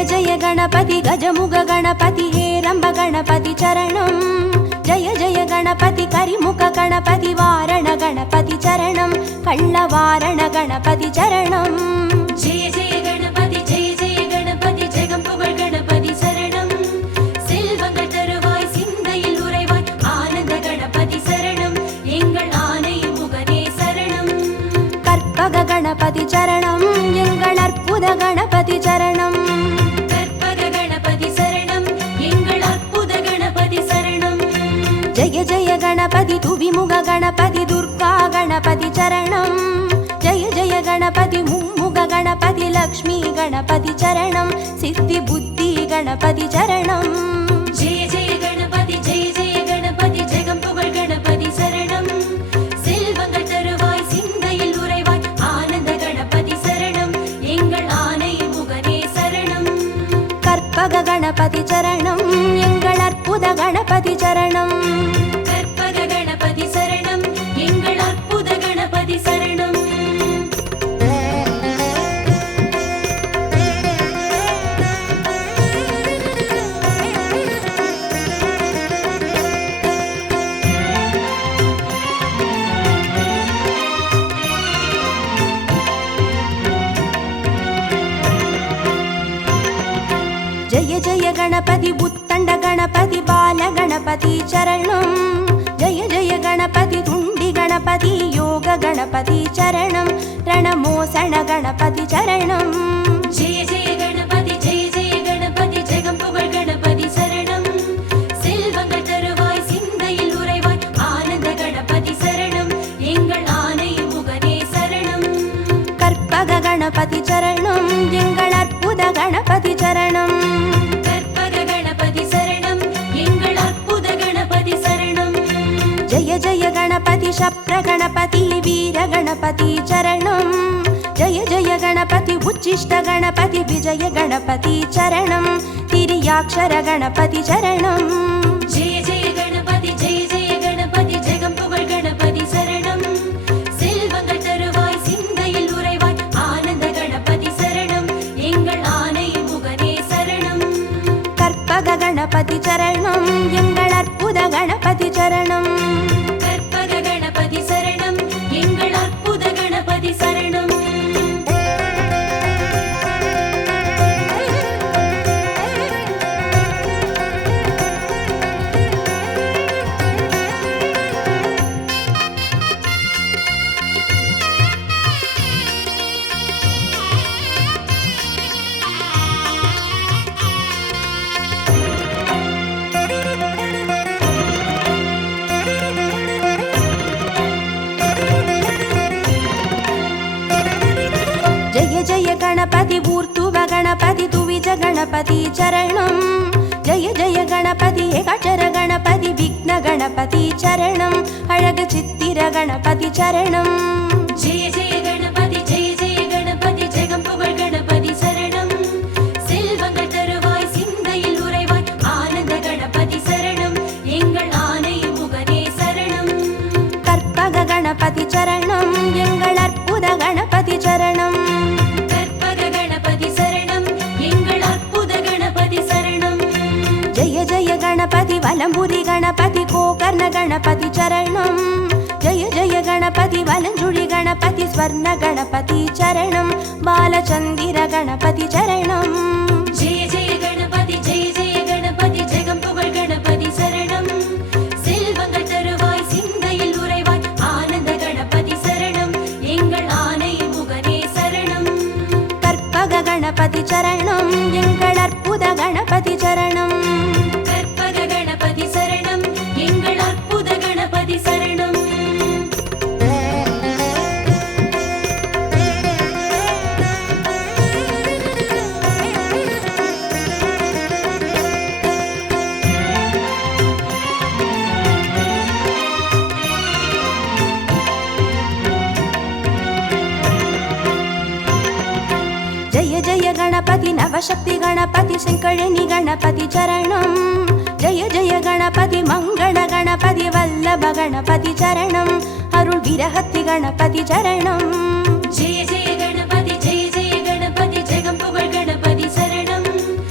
जय गणपति गजमुग गणपति हेरंब गणपति चरणं जय जय गणपति करिमुख गणपति वारण गणपति चरणं कल्लवारण गणपति चरणं जय जय गणपति जगम्पुगळ गणपति शरणं செல்வங்கள் தருவாய் சிந்தையில் உறைவாய் ஆனந்த கணபதி சரணம் எங்கள் ஆனை முகனே சரணம் கற்பக गणपति चरणं எங்கள் அற்புத गणपति चरणं கற்பக கணபதி சரணம் எங்கள் அற்புத கணபதி சரணம் जय जय गणपति तुविमुग गणपति दुर्गा गणपति चरणं जय जय गणपति मुम्मुग गणपति लक्ष्मी गणपति चरणं सिद्धि बुद्धि गणपति चरणं जय जय गणपति जगम्पुगळ गणपति शरणं செல்வங்கள் தருவாய் சிந்தையில் உறைவாய் ஆனந்த கணபதி சரணம் எங்கள் ஆனை முகனே சரணம் கற்பக गणपति चरणं எங்கள் அற்புத गणपति चरणं கற்பக கணபதி சரணம் எங்கள் அற்புத கணபதி சரணம் जय जय गणपति उत्तंड गणपति बाल गणपति चरणं जय जय गणपति तुंडी गणपति योग गणपति चरणं रणमोसण गणपति चरणं जय जय गणपति जगम्पुगळ गणपति शरणं செல்வங்கள் தருவாய் சிந்தையில் உறைவாய் ஆனந்த கணபதி சரணம் எங்கள் ஆனை முகனே சரணம் கற்பக गणपति चरणं எங்கள் அற்புத गणपति चरणं கற்பக கணபதி சரணம் எங்கள் அற்புத கணபதி சரணம் जय जय गणपति शप्र गणपति वीर गणपति चरणं जय जय गणपति उच्चिष्ट गणपति विजय गणपति चरणं तिर्याक्षर गणपति चरणं जय जय गणपति जगम्पुगळ गणपति शरणं செல்வங்கள் தருவாய் சிந்தையில் உறைவாய் ஆனந்த கணபதி சரணம் எங்கள் ஆனை முகனே சரணம் கற்பக गणपति चरणं எங்கள் அற்புத गणपति चरणं கற்பக கணபதி சரணம் எங்கள் அற்புத கணபதி சரணம் जय जय गणपति ऊर्ध्व गणपति तुविज गणपति चरणं जय जय गणपति एकाक्षर गणपति विघ्न गणपति चरणं अळग चित्तिर गणपति चरणं जय जय गणपति जगम्पुगळ गणपति शरणं செல்வங்கள் தருவாய் சிந்தையில் உறைவாய் ஆனந்த கணபதி சரணம் எங்கள் ஆனை முகனே சரணம் கற்பக गणपति चरणं எங்கள் அற்புத गणपति चरणं கற்பக கணபதி சரணம் எங்கள் அற்புத கணபதி சரணம் जय जय गणपति वलंबुरी गणपति गोकर्ण गणपति चरणं जय जय गणपति वलंजुळि गणपति स्वर्ण गणपति चरणं बालचंदिर गणपति चरणं जय जय गणपति जगम्पुगळ गणपति शरणं செல்வங்கள் தருவாய் சிந்தையில் உறைவாய் ஆனந்த கணபதி சரணம் எங்கள் ஆனை முகனே சரணம் கற்பக गणपति चरणं எங்கள் அற்புத गणपति चरणं கற்பக கணபதி சரணம் எங்கள் அற்புத கணபதி சரணம் जय जय गणपति नवशक्ति गणपति शंकरिणी गणपति चरणं जय जय गणपति मंगल गणपति वल्लभ गणपति चरणं अरुள் विरहति गणपति चरणं जय जय गणपति जगम्पुगळ गणपति शरणं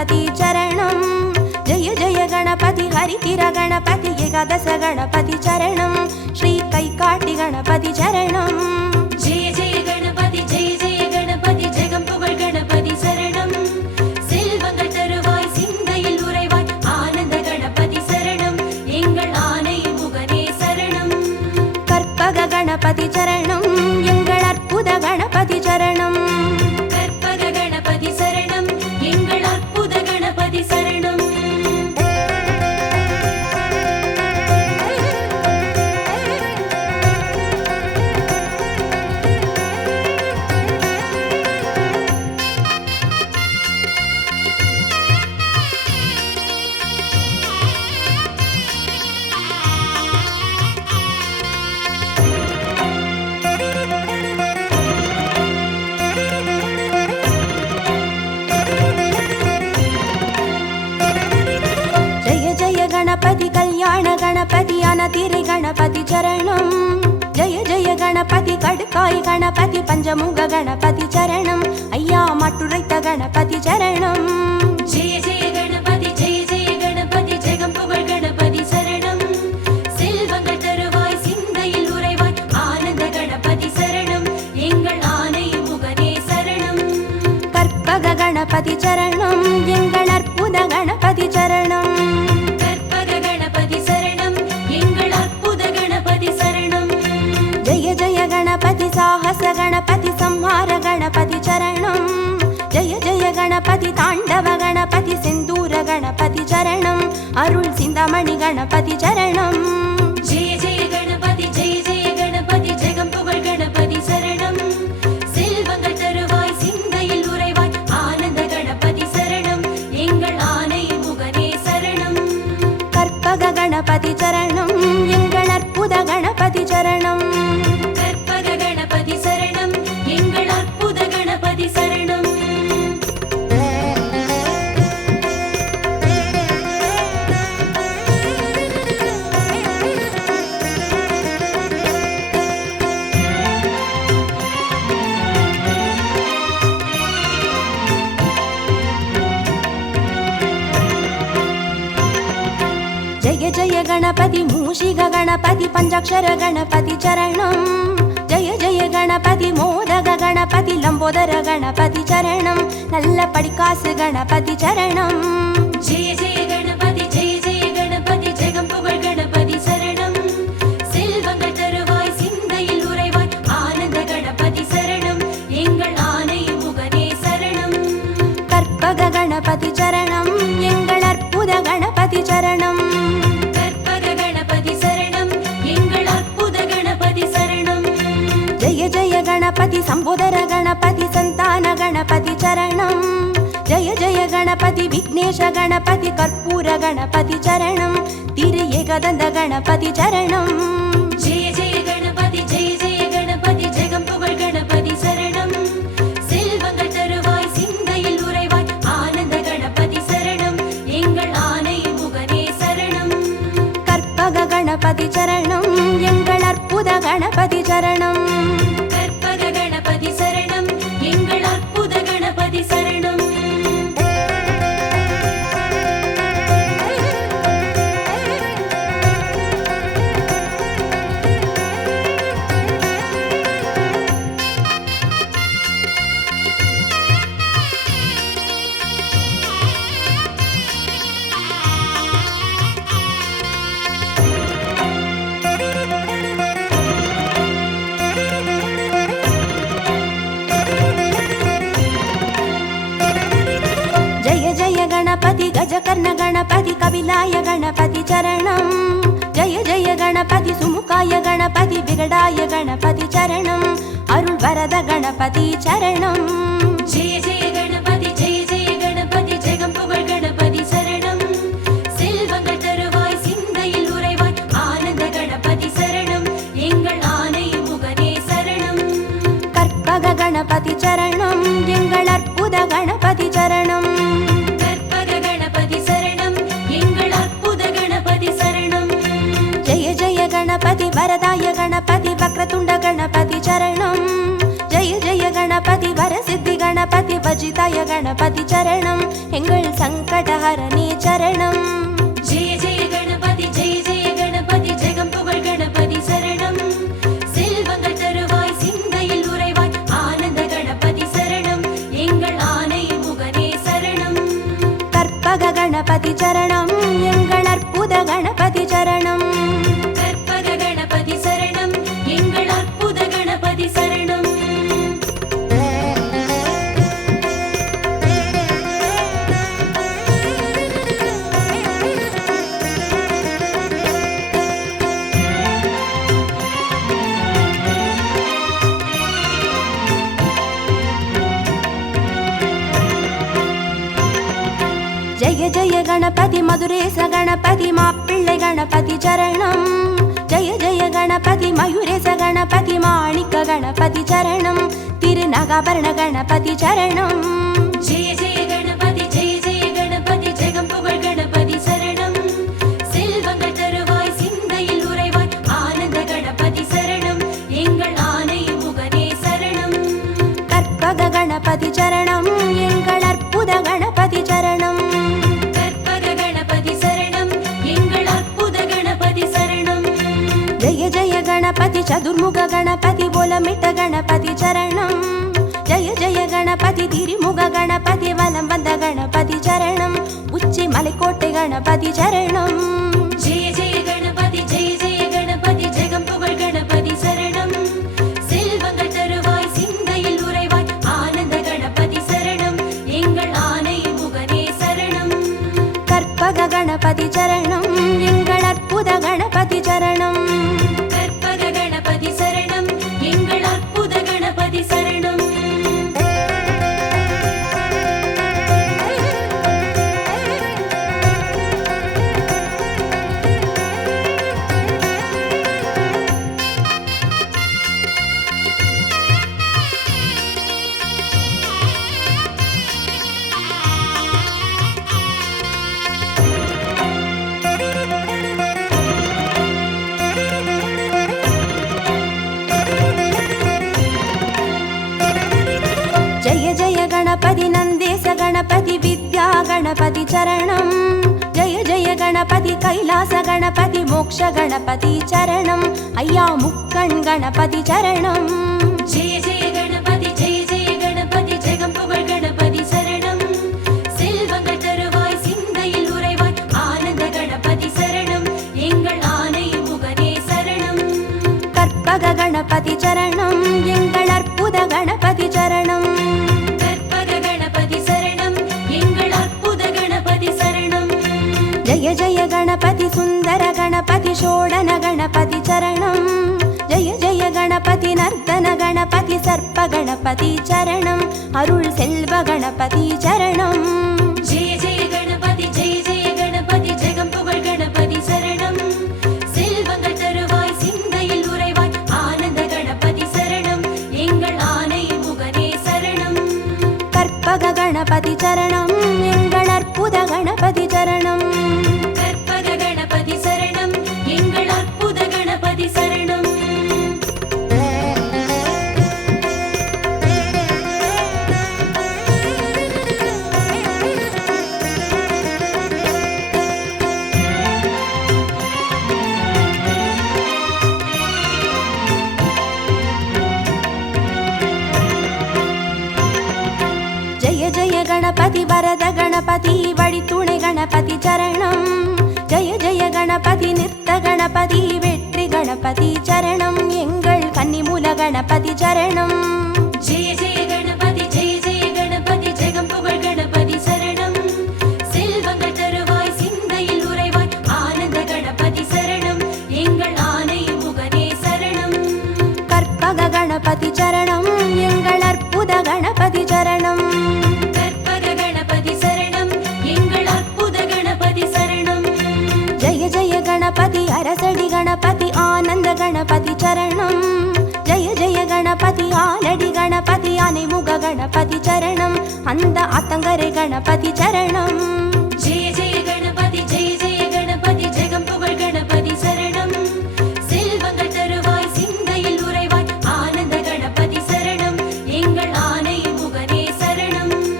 गणपति चरणं जय जय गणपति हरितिर गणपति एकादश गणपति चरणं श्री कैकाटि गणपति चरणं जय जय गणपति जगं पुगழ் गणपति शरणं செல்வங்கள் தருவாய் சிந்தையில் உறைவாய் ஆனந்த கணபதி சரணம் எங்கள் ஆனை முகனே சரணம் கற்பக गणपति चरणं எங்கள் அற்புத गणपति चरणं கற்பக கணபதி சரணம் எங்கள் அற்புத கணபதி சரணம் गणपति कल्याण गणपति अनतिरे गणपति चरणं जय जय गणपति कड्काय गणपति पंचमुख गणपति चरणं अय्या मट्टुरैत गणपति चरणं जय जय गणपति जगं पुगழ் गणपति शरणं செல்வங்கள் தருவாய் சிந்தையில் உறைவாய் ஆனந்த கணபதி சரணம் எங்கள் ஆனை முகனே சரணம் கற்பக गणपति चरणं எங்கள் அற்புத गणपति चरणं जय जय गणपति साहस गणपति संहार गणपति चरणं जय जय गणपति ताण्डव गणपति सिन्दूर गणपति चरणं अरुள் सिन्दामणि गणपति चरणं जय जय गणपति जगं पुगழ் गणपति शरणं செல்வங்கள் தருவாய் சிந்தையில் உறைவாய் ஆனந்த கணபதி சரணம் எங்கள் ஆனை முகனே சரணம் கற்பக गणपति चरणं எங்கள் அற்புத गणपति चरणं கற்பக கணபதி சரணம் எங்கள் அற்புத கணபதி சரணம் जय जय गणपति मूषिक गणपति पंचाक्षर गणपति चरणं जय जय गणपति मोदक गणपति लंबोदर गणपति चरणं नल्ल पडिकासु गणपति चरणं जय जय गणपति जगं पुगழ் गणपति शरणं செல்வங்கள் தருவாய் சிந்தையில் உறைவாய் ஆனந்த கணபதி சரணம் எங்கள் ஆனை முகனே சரணம் கற்பக गणपति चरणं எங்கள் அற்புத गणपति चरणं கற்பக கணபதி சரணம் எங்கள் அற்புத கணபதி சரணம் जय जय गणपति संबोधर गणपति संतान गणपति चरणं जय जय गणपति विघ्नेश गणपति कर्पूर गणपति चरणं तिरु एकदन्त गणपति चरणं जय जय गणपति जगं पुगழ் गणपति शरणं செல்வங்கள் தருவாய் சிந்தையில் உறைவாய் ஆனந்த கணபதி சரணம் எங்கள் ஆனை முகனே சரணம் கற்பக गणपति चरणं எங்கள் அற்புத गणपति चरणं கற்பக கணபதி சரணம் எங்கள் அற்புத கணபதி சரணம் गणपति गजकर्ण गणपति कपिलाय गणपति चरणं जय जय गणपति सुमुखाय गणपति विगडाय गणपति चरणं अरुள் वरद गणपति चरणं जय जय गणपति जगं पुगழ் गणपति शरणं செல்வங்கள் தருவாய் சிந்தையில் உறைவாய் ஆனந்த கணபதி சரணம் எங்கள் ஆனை முகனே சரணம் கற்பக गणपति चरणं எங்கள் அற்புத गणपति चरणं गणपति वरदाय गणपति वक्रतुंड गणपति चरणं जय जय गणपति वरसिद्धि गणपति சர்வஜிதாய கணபதி சரணம் எங்கள் சங்கடஹரணே சரணம். ஜெய ஜெய கணபதி ஜெய ஜெய கணபதி ஜெகம் புகழ் கணபதி சரணம். செல்வங்கள் தருவாய் சிந்தையில் உறைவாய் ஆனந்த கணபதி சரணம் எங்கள் ஆனை முகனே சரணம். கற்பக கணபதி சரணம் எங்கள் அற்புத கணபதி சரணம். கற்பக கணபதி சரணம் எங்கள் அற்புத கணபதி சரணம். ஜெய ஜெய கணபதி மதுரேச கணபதி மாப்பிள்ளை கணபதி சரணம். ஜெய ஜெய கணபதி மயூரேச கணபதி மாணிக்க கணபதி சரணம். திருநகாபரண கணபதி சரணம். ஜெய ஜெய கணபதி ஜெய ஜெய கணபதி ஜெகம் புகழ் கணபதி சரணம். செல்வங்கள் தருவாய் சிந்தையில் உறைவாய் ஆனந்த கணபதி சரணம் எங்கள் ஆனை முகனே சரணம். கற்பக கணபதி சரணம் எங்கள் அற்புத கணபதி சரணம். கற்பக கணபதி சரணம் எங்கள் அற்புத கணபதி சரணம். ஜெய ஜெய கணபதி சதுர்முக கணபதி போலமிட்ட கணபதி சரணம். ஜெய ஜெய கணபதி திரிமுக கணபதி வலம் வந்த கணபதி சரணம். உச்சி மலைக்கோட்டை கணபதி சரணம். ஜெய ஜெய கணபதி ஜெய ஜெய கணபதி ஜெகம் புகழ் கணபதி சரணம். செல்வங்கள் தருவாய் சிந்தையில் உறைவாய் ஆனந்த கணபதி சரணம் எங்கள் ஆனை முகனே சரணம். கற்பக கணபதி சரணம் எங்கள் அற்புத கணபதி சரணம். கற்பக கணபதி சரணம் எங்கள் அற்புத கணபதி சரணம். ஜெய ஜெய கணபதி நந்தேச கணபதி வித்யா கணபதி சரணம். ஜெய ஜெய கணபதி கைலாச கணபதி மோக்ஷ கணபதி சரணம். ஐயா முக்கண் கணபதி சரணம். ஜெய ஜெய கணபதி ஜெய ஜெய கணபதி ஜெகம் புகழ் கணபதி சரணம். செல்வங்கள் தருவாய் சிந்தையில் உறைவாய் ஆனந்த கணபதி சரணம் எங்கள் ஆனை முகனே சரணம். கற்பக கணபதி சரணம் எங்கள் அற்புத கணபதி சரணம். கற்பக கணபதி சரணம் எங்கள் அற்புத கணபதி சரணம். ஜெய ஜெய கணபதி சுந்தர கணபதி ஷோடன கணபதி சரணம். ஜெய ஜெய கணபதி நர்த்தன கணபதி சர்ப்ப கணபதி சரணம். அருள் செல்வ கணபதி சரணம். ஜெய ஜெய கணபதி ஜெய ஜெய கணபதி ஜெகம் புகழ் கணபதி சரணம். செல்வங்கள் தருவாய் சிந்தையில் உறைவாய் ஆனந்த கணபதி சரணம் எங்கள் ஆனை முகனே சரணம். கற்பக கணபதி சரணம் எங்கள் அற்புத கணபதி சரணம். கற்பக கணபதி சரணம் எங்கள் அற்புத கணபதி சரணம். ஜெய ஜெய கணபதி வரத கணபதி வழித்துணை கணபதி சரணம். ஜெய ஜெய கணபதி நிறுத்த கணபதி வெற்றி கணபதி சரணம் எங்கள் கன்னிமூல கணபதி சரணம். ஜெய ஜெய கணபதி ஜெய ஜெய கணபதி ஜெகம் புகழ் கணபதி சரணம். செல்வங்கள் தருவாய் சிந்தையில் உறைவாய் ஆனந்த கணபதி சரணம் எங்கள் ஆனை முகனே சரணம். கற்பக கணபதி சரணம் எங்கள் அற்புத கணபதி சரணம். கற்பக கணபதி சரணம் எங்கள் அற்புத கணபதி சரணம். ஜெய ஜெய கணபதி அரசடி கணபதி ஆனந்த கணபதி சரணம். ஜெய ஜெய கணபதி ஆலடி கணபதி ஆனைமுக கணபதி சரணம். அந்த ஆத்தங்கரை கணபதி சரணம். ஜெய ஜெய கணபதி ஜெய ஜெய கணபதி ஜெகம் புகழ் கணபதி சரணம். செல்வங்கள் தருவாய் சிந்தையில் உறைவாய் ஆனந்த கணபதி சரணம் எங்கள் ஆனை முகனே சரணம்.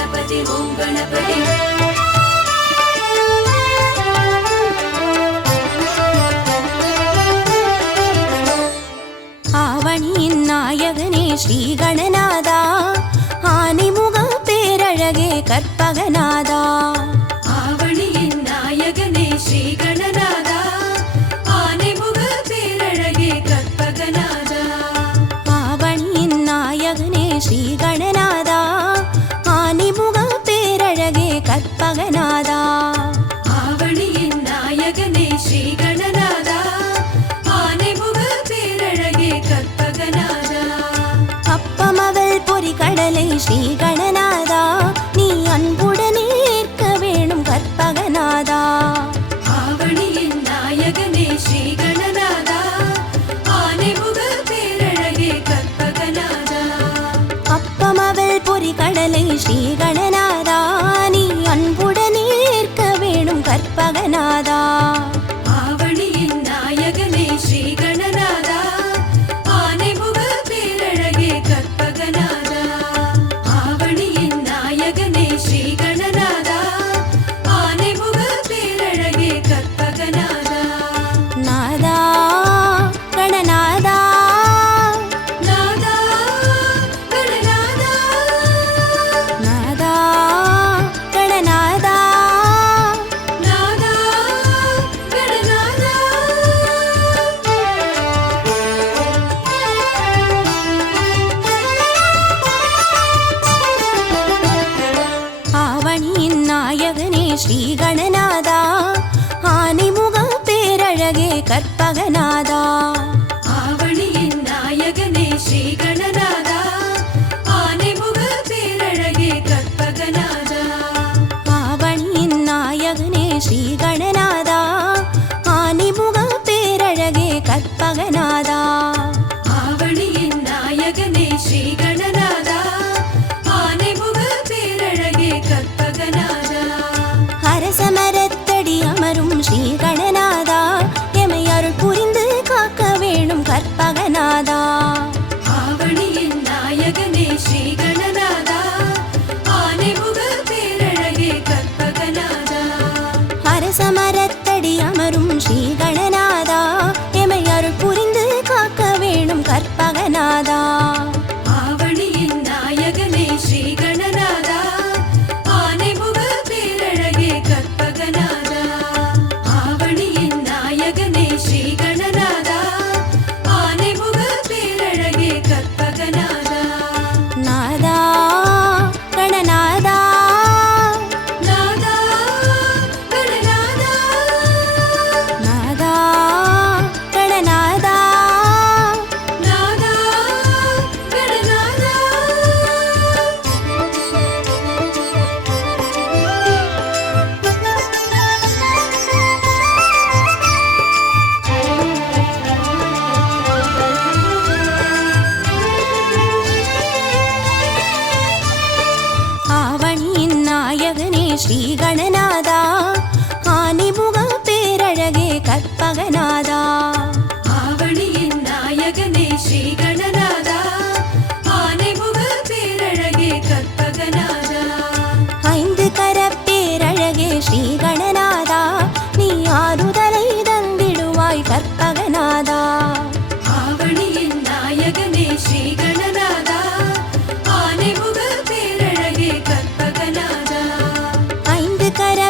ಗಣಪತಿ ಓಂ ಗಣಪತಿ ஆவணியின் நாயகனே ஸ்ரீ கணநாதா ஆனைமுக பேரழகே கற்பகநாதா ஆவணியின் நாயகனே ஸ்ரீ கணநாதா ஆனைமுக பேரழகே கற்பகநாதா ஆவணியின் நாயகனே ஸ்ரீ கணநாதா ஆனைமுக பேரழகே கற்பகநாதா ஆவணியின் நாயகனே ஸ்ரீ கணநாதா ஆனைமுக பேரழகே கற்பகநாதா அப்பமவள் பொறி கடலை ஸ்ரீ கணநாதா நீ அன்புடனே ஏற்க வேணும் கற்பகநாதா ஆவணியின் நாயகனே ஸ்ரீ கணநாதா ஆனைமுக பேரழகே கற்பகநாதா அப்பமவள் பொறி கடலை ஸ்ரீ கணநாதா நீ அன்புடனே ஏற்க வேணும் கற்பகநாதா ஆவணியின் நாயகனே ஸ்ரீ கணநாதா ஆனைமுக பேரழகே கற்பகநாதா ஆவணியின் நாயகனே ஸ்ரீ கணநாதா ஆனைமுக பேரழகே கற்பகநாதா நாதா கணநாதா நாதா கணநாதா நாதா கணநாதா நாதா கணநாதா ஆவணியின் நாயகனே ஸ்ரீ கணநாதா ஆனைமுக பேரழகே கற்பகநாதா ஆவணியின் நாயகனே ஸ்ரீ கணநாதா ஆனைமுக பேரழகே கற்பகநாதா ஆவணியின் நாயகனே ஸ்ரீ கணநாதா ஆனைமுக பேரழகே கற்பகநாதா ஆவணியின் நாயகனே ஸ்ரீ கணநாதா ஆனைமுக பேரழகே கற்பகநாதா அரசமரத்தடி அமரும் ஸ்ரீ கணநாதா எமை அருள் புரிந்து காக்க வேணும் கற்பகநாதா ஆவணியின் நாயகனே ஸ்ரீ கணநாதா ஆனைமுக பேரழகே கற்பகநாதா அரசமரத்தடி அமரும் ஸ்ரீ கணநாதா எமை அருள் புரிந்து காக்க வேணும் கற்பகநாதா ஆவணியின் நாயகனே ஸ்ரீ கணநாதா ஆனைமுக பேரழகே கற்பகநாதா ஆவணியின் நாயகனே ஸ்ரீ கணநாதா ஆனைமுக பேரழகே கற்பகநாதா நாதா கணநாதா நாதா கணநாதா நாதா கணநாதா நாதா கணநாதா ஆவணியின் நாயகனே ஸ்ரீ கணநாதா ஆனைமுக பேரழகே கற்பகநாதா ஆவணியின் நாயகனே ஸ்ரீ கணநாதா ஆனைமுக பேரழகே கற்பகநாதா ஐந்து கரப்பேரழகே ஸ்ரீ கணநாதா நீ ஆறுதலை தந்திடுவாய் கற்பகநாதா ஆவணியின் நாயகனே ஸ்ரீ கணநாதா ஆனைமுக பேரழகே கற்பகநாதா ஐந்து கர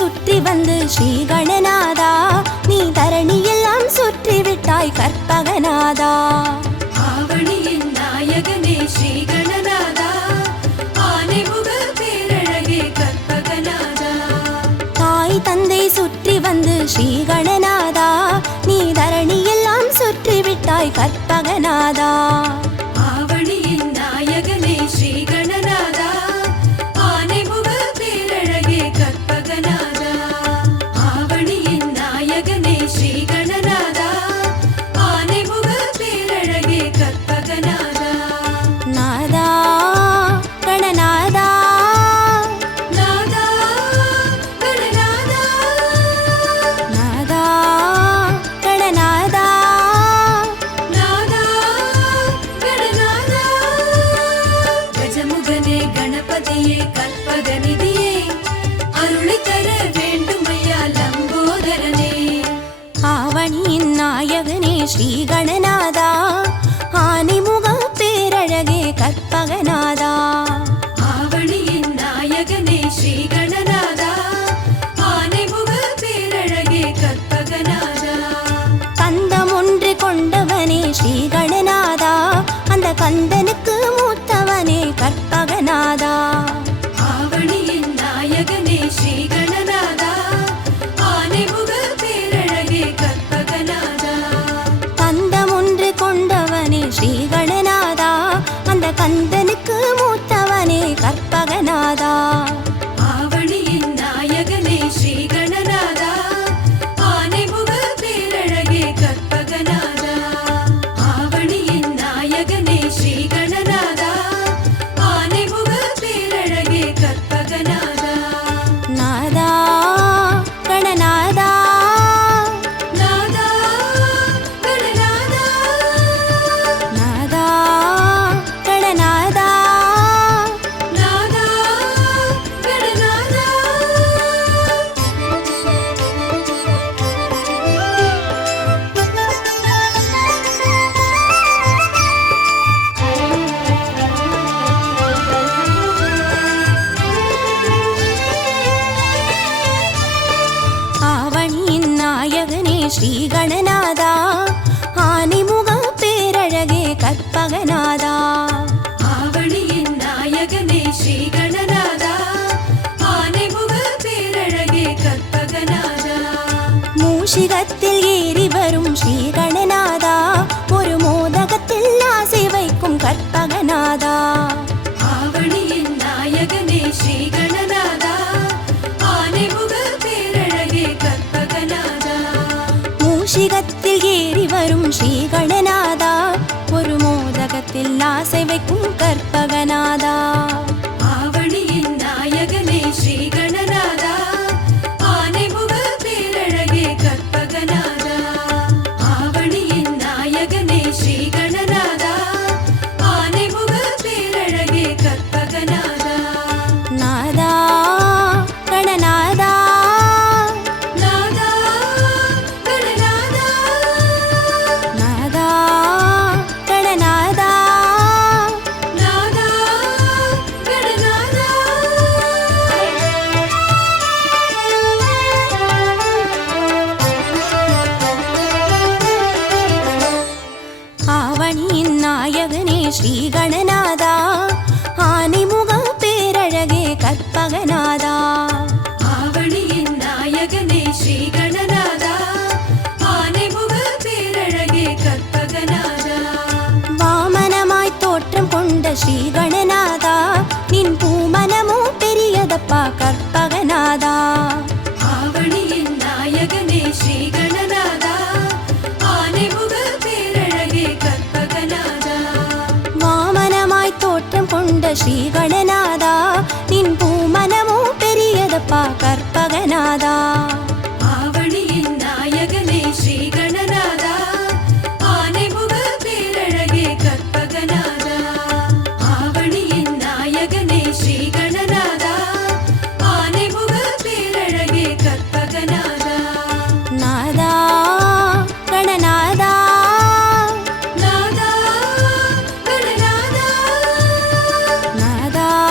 சுற்றி வந்து ஸ்ரீ கணநாதா நீ தரணியெல்லாம் சுற்றி விட்டாய் கற்பகநாதா. ஆவணியின் நாயகனே ஸ்ரீ கணநாதா ஆனைமுக பேரழகே கற்பகநாதா. தாய் தந்தை சுற்றி வந்து ஸ்ரீ கணநாதா நீ தரணியெல்லாம் சுற்றி விட்டாய் கற்பகநாதா. ஆவணியின் நாயகனே ஸ்ரீ கணநாதா ஆனைமுக பேரழகே கற்பகநாதா. ஆவணியின் நாயகனே ஸ்ரீ கணநாதா ஆனைமுக பேரழகே கற்பகநாதா. நாதா கணநாதா நாதா கணநாதா நாதா கணநாதா நாதா கணநாதா. கஜமுகனே கணபதியே கற்பகநிதியே அருளை தர வேண்டுமையா லம்போதரனே. ஆவணியின் நாயகனே ஸ்ரீ கணநாதா ஆனைமுக பேரழகே கற்பகநாதா. ஆவணியின் நாயகனே ஸ்ரீ கணநாதா ஆனைமுக பேரழகே கற்பகநாதா. கந்தம் ஒன்று கொண்டவனே ஸ்ரீ கணநாதா அந்த கந்தனுக்கு மூத்தவனே கற்பகநாதா. ஆவணியின் நாயகனே ஸ்ரீ கணநாதா ஆனைமுக பேரழகே கற்பகநாதா. கந்தம் ஒன்று கொண்டவனே ஸ்ரீ கணநாதா அந்த கந்தனுக்கு மூத்தவனே கற்பகநாதா. ஆவணியின் நாயகனே ஸ்ரீ கணநாதா ஆனைமுக பேரழகே கற்பகநாதா. ஆவணியின் நாயகனே ஸ்ரீ கணநாதா ஆனைமுக பேரழகே கற்பகநாதா. நாதா கணநாதா நாதா கணநாதா நாதா கணநாதா நாதா கணநாதா. ஆவணியின் நாயகனே ஸ்ரீ கணநாதா ஆனைமுக பேரழகே கற்பகநாதா. ஆவணியின் நாயகனே ஸ்ரீ கணநாதா ஆனைமுக பேரழகே கற்பகநாதா. மூஷிகத்தில் ஏறி வரும் ஸ்ரீ கணநாதா ஒரு மோதகத்தில் ஆசை வைக்கும் கற்பகநாதா. ஆவணியின் நாயகனே ஸ்ரீ கணநாதா ஆனைமுக பேரழகே கற்பகநாதா. மூஷிகத்தில் ஏறி வரும் ஸ்ரீ கணநாதா ஒரு மோதகத்தில் ஆசை வைக்கும் கற்பகநாதா. ஆவணியின் நாயகனே ஸ்ரீ கணநாதா ஆனைமுக பேரழகே கற்பகநாதா. ஆவணியின் நாயகனே ஸ்ரீ கணநாதா ஆனைமுக பேரழகே கற்பகநாதா. நாதா கணநாதா நாதா கணநாதா நாதா கணநாதா நாதா கணநாதா. ஆவணியின் நாயகனே ஸ்ரீ கணநாதா ஆனைமுக பேரழகே கற்பகநாதா. ஆவணியின் நாயகனே ஸ்ரீ கணநாதா ஆனைமுக பேரழகே கற்பகநாதா. வாமனமாய் தோற்றம் கொண்ட ஸ்ரீ கணநாதா நின் பூமனமோ பெரியதப்பா கற்பகநாதா. ஆவணியின் நாயகனே ஸ்ரீ கணநாதா ஆனைமுக பேரழகே கற்பகநாதா. வாமனமாய் தோற்றம் கொண்ட ஸ்ரீ கணநாதா நின் பூமனமோ பெரியதப்பா கற்பகநாதா. ஆவணியின் நாயகனே ஸ்ரீ கணநாதா ஆனைமுக பேரழகே கற்பகநாதா. ஆவணியின் நாயகனே ஸ்ரீ கணநாதா ஆனைமுக பேரழகே கற்பகநாதா. நாதா கணநாதா நாதா கணநாதா நாதா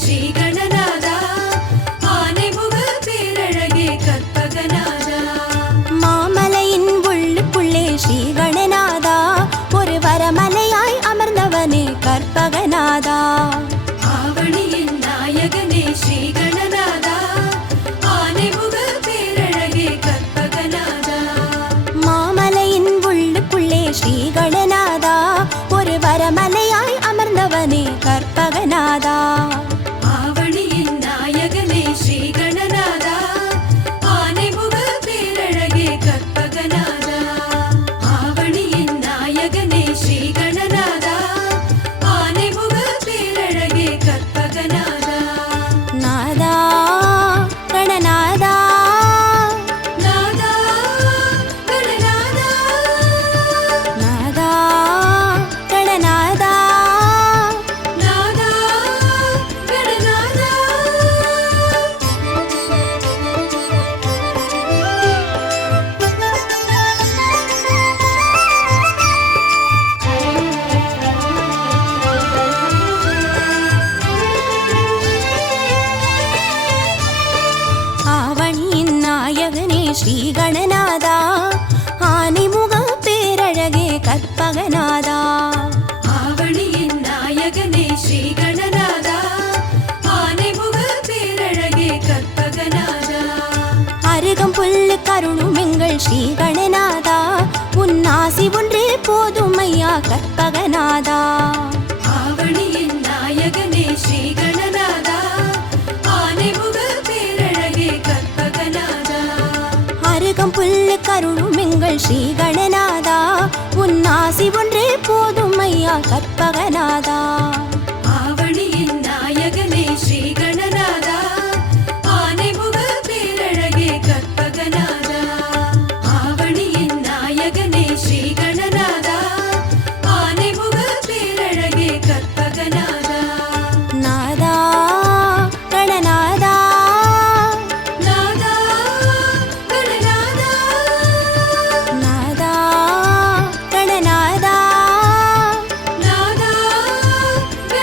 ஸ்ரீ கணநாதா ஆனைமுக பேரழகே கற்பகநாதா மாமலையின் உள்ளுக்குள்ளே ஸ்ரீ கணநாதா ஒரு வரமலையாய் அமர்ந்தவனே கற்பகநாதா ஆவணியின் நாயகனே ஸ்ரீ கணநாதா ஆனைமுக பேரழகே கற்பகநாதா மாமலையின் உள்ளுக்குள்ளே ஸ்ரீ கணநாதா ஒரு வரமலையாய் அமர்ந்தவனே கற்பகநாதா ஆவணியின் நாயகனே ஸ்ரீ கணநாதா ஆனைமுக பேரழகே கற்பகநாதா ஆவணியின் நாயகனே ஸ்ரீ கணநாதா ஆனைமுக பேரழகே கற்பகநாதா நாதா கணநாதா நாதா கணநாதா நாதா கணநாதா நாதா கணநாதா ஆவணியின் நாயகனே ஸ்ரீ கணநாதா ஆனைமுக பேரழகே கற்பகநாதா ஆவணியின் நாயகனே ஸ்ரீ கணநாதா ஆனைமுக பேரழகே கற்பகநாதா அருகம் புல்லு கருணும் எங்கள் ஸ்ரீ கணநாதா உன்னாசி ஒன்றே போதும் ஐயா கற்பகநாதா ஆவணியின் நாயகனே ஸ்ரீ கணநாதா ஆனைமுக பேரழகே கற்பகநாதா அருகம் புல்லு கருணும் எங்கள் ஸ்ரீ கணநாதா உன்னாசி ஒன்றே போதும் ஐயா கற்பகநாதா ஆவணியின் நாயகனே ஸ்ரீ கணநாதா ஆனைமுக பேரழகே கற்பகநாதா ஆவணியின் நாயகனே ஸ்ரீ கணநாதா ஆனைமுக பேரழகே கற்பகநாதா நாதா கணநாதா நாதா கணநாதா நாதா கணநாதா நாதா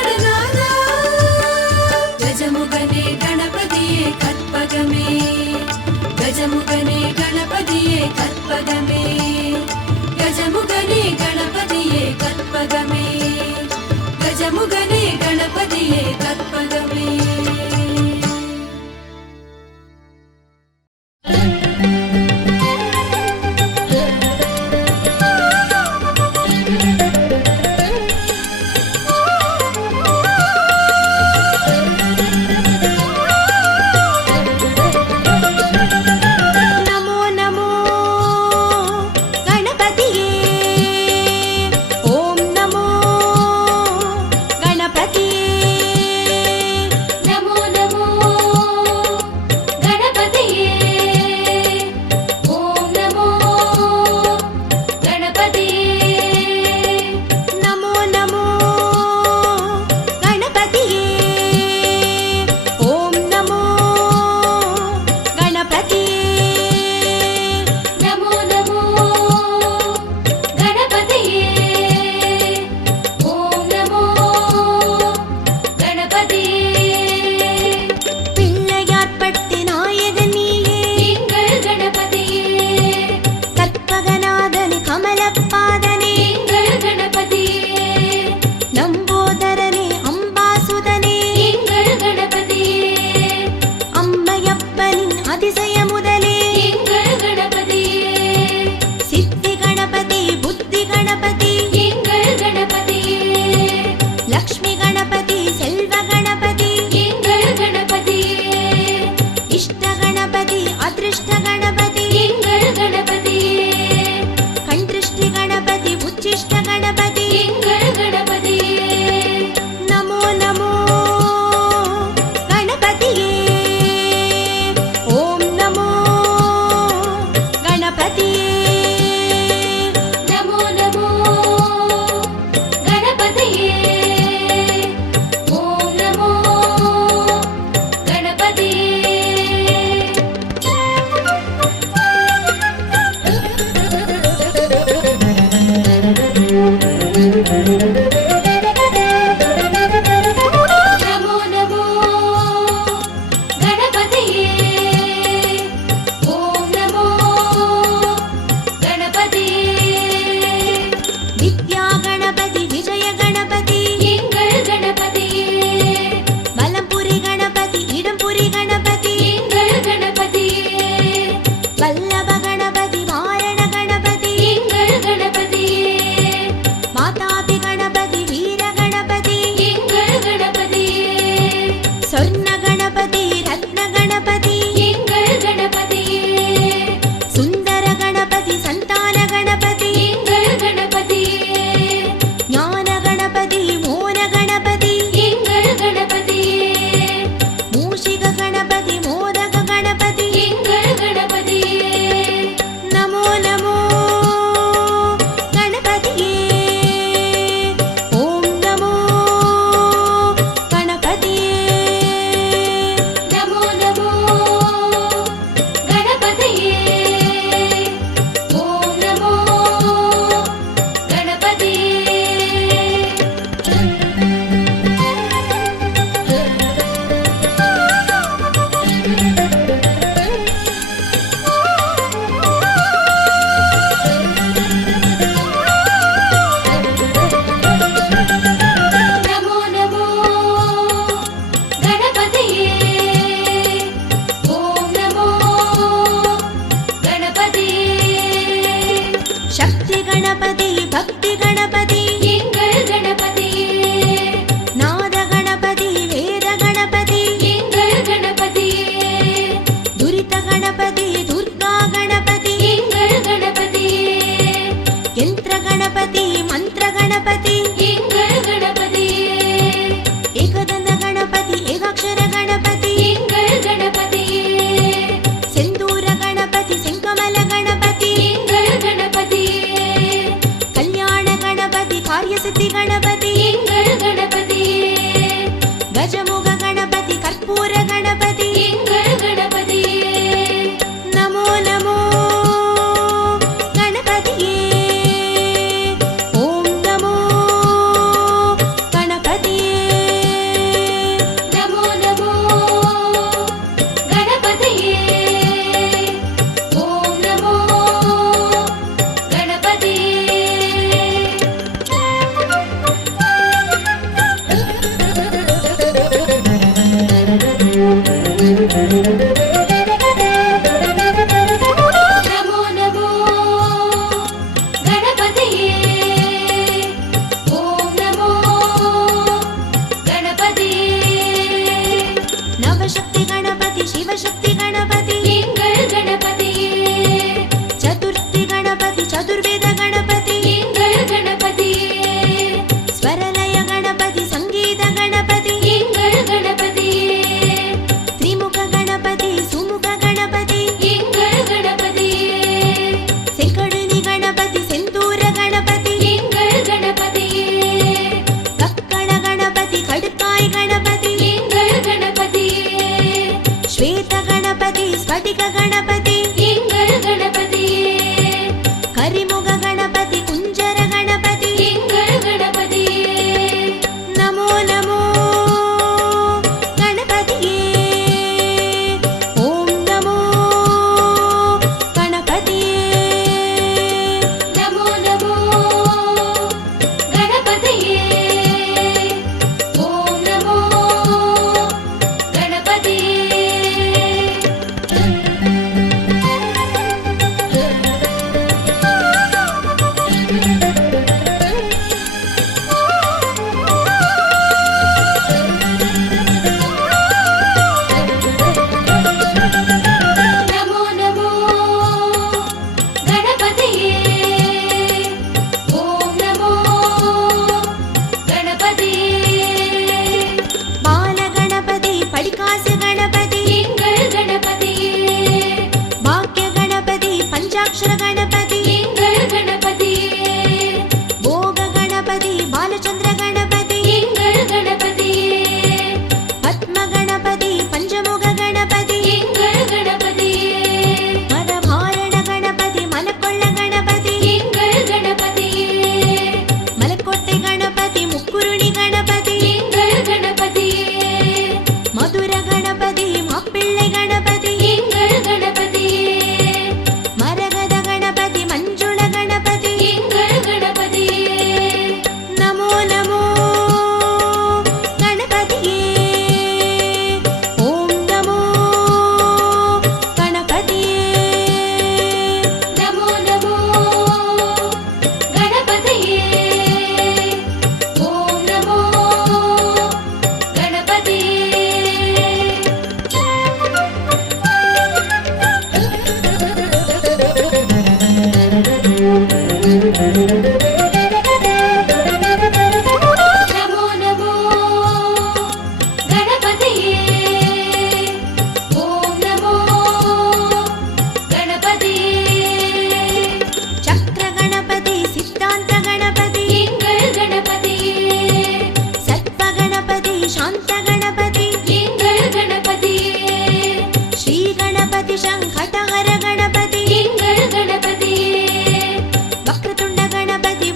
நவசக்தி கணபதி சிவசக்தி கணபதி எங்கள் கணபதியே சதுர்த்தி கணபதி சதுர்வேத கணபதி எங்கள் கணபதியே ஸ்வரலய கணபதி சங்கீத கணபதி எங்கள் கணபதியே திரிமுக கணபதி சுமுக கணபதி எங்கள் கணபதியே செங்கழுனி கணபதி செந்தூர கணபதி எங்கள் கணபதியே கக்கண கணபதி கடுக்காய் கணபதி எங்கள் கணபதியே ஸ்வேத கணபதி ஸ்படிக கணபதி எங்கள் கணபதியே கரிமுக கணபதி குஞ்சர கணபதி எங்கள் கணபதியே நமோ நமோ கணபதியே ஓம் நமோ கணபதியே நமோ நமோ கணபதியே ஓம் நமோ கணபதியே நமோ நமோ கணபதியே ஓம் நமோ கணபதியே பால கணபதி படிகாசு கணபதி எங்கள் கணபதியே பாக்ய கணபதி பஞ்சாட்சர கணபதி எங்கள் கணபதியே போக கணபதி பாலச்சந்திர கணபதி எங்கள் கணபதியே பத்ம கணபதி பஞ்சமுக கணபதி எங்கள் கணபதியே மதபாரண கணபதி மலக்கொள்ள கணபதி எங்கள் கணபதியே மலக்கோட்டை கணபதி முக்குருணி கணபதி எங்கள் கணபதியே மதுர கணபதி மாப்பிள்ளை கணபதி எங்கள் கணபதியே மரகத கணபதி மஞ்சுள கணபதி எங்கள் கணபதியே நமோ நமோ கணபதியே ஓம் நமோ கணபதியே நமோ நமோ கணபதியே ஓம் நமோ கணபதியே நமோ நமோ கணபதியே ஓம் நமோ கணபதியே சக்கர கணபதி சித்தாந்த கணபதி எங்கள் கணபதியே சர்ப்ப கணபதி சாந்த கணபதி எங்கள் கணபதியே ஸ்ரீ கணபதி சங்கடஹர கணபதி எங்கள் கணபதியே வக்ரதுண்ட கணபதி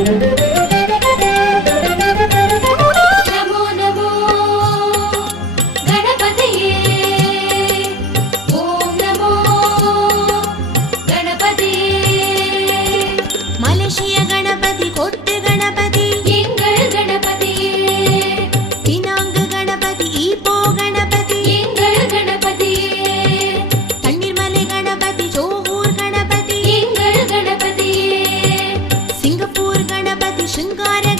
ನಮೋ ನಮೋ ಗಣಪತಿಯೇ ಓಂ ನಮೋ ಗಣಪತಿಯೇ மலேசிய கணபதி கொட்டு கணபதி எங்கள் கணபதியே பினாங்கு கணபதி ஈப்போ கணபதி எங்கள் கணபதியே தண்ணீர்மலை கணபதி ஜோகூர் கணபதி எங்கள் கணபதியே சிங்கப்பூர் கணபதி சிங்கார